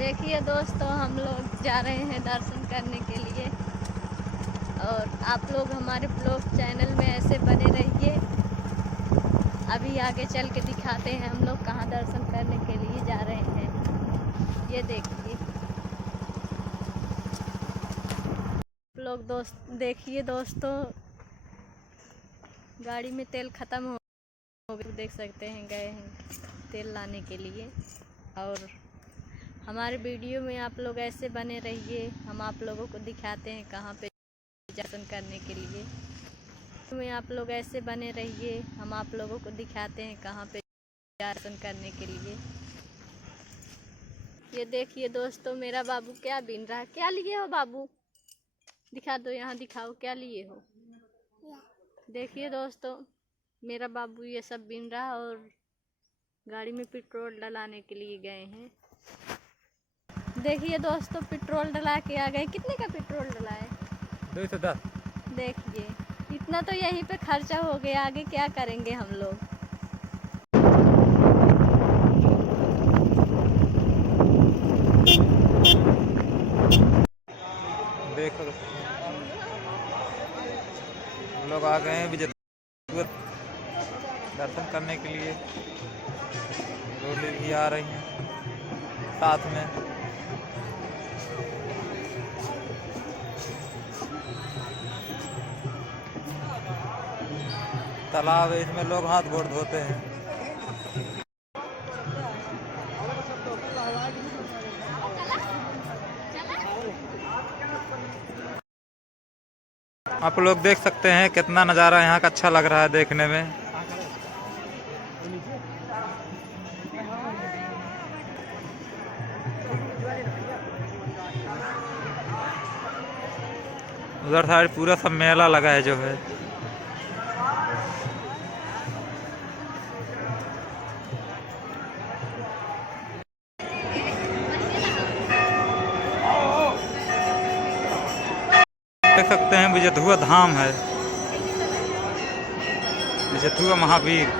देखिए दोस्तों, हम लोग जा रहे हैं दर्शन करने के लिए और आप लोग हमारे ब्लॉग चैनल में ऐसे बने रहिए। अभी आगे चल के दिखाते हैं हम लोग कहाँ दर्शन करने के लिए जा रहे हैं। ये देखिए लोग देखिए दोस्तों, गाड़ी में तेल ख़त्म हो गया, देख सकते हैं गए हैं तेल लाने के लिए। और हमारे वीडियो में आप लोग ऐसे बने रहिए, हम आप लोगों को दिखाते हैं कहाँ पे दर्शन करने के लिए। में आप लोग ऐसे बने रहिए, हम आप लोगों को दिखाते हैं कहाँ पे दर्शन करने के लिए। ये देखिए दोस्तों, मेरा बाबू क्या बीन रहा है। क्या लिए हो बाबू? दिखा दो, यहाँ दिखाओ क्या लिए हो। देखिए दोस्तों, मेरा बाबू ये सब बीन रहा और गाड़ी में पेट्रोल डलाने के लिए गए हैं। देखिए दोस्तों, पेट्रोल डला के आ गए। कितने का पेट्रोल डला है? 210। देखिए इतना तो यहीं पे खर्चा हो गया, आगे क्या करेंगे हम लोग। देखो हम लोग आ गए हैं विजयपुर दर्शन करने के लिए। रोली भी आ रही हैं साथ में। तालाब है, इसमें लोग हाथ गोड़ धोते हैं। आप लोग देख सकते हैं कितना नज़ारा यहाँ का अच्छा लग रहा है देखने में। उधर साइड पूरा सब मेला लगा है जो है। देख सकते हैं विजयधुआ धाम है, विजयधुआ महावीर।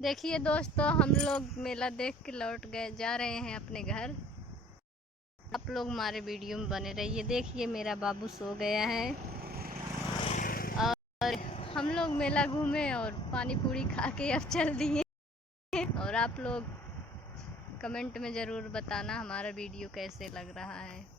देखिए दोस्तों, हम लोग मेला देख के लौट गए, जा रहे हैं अपने घर। आप लोग हमारे वीडियो में बने रहिए। देखिए मेरा बाबू सो गया है और हम लोग मेला घूमे और पानी पूरी खा के अब चल दिए। और आप लोग कमेंट में ज़रूर बताना हमारा वीडियो कैसे लग रहा है।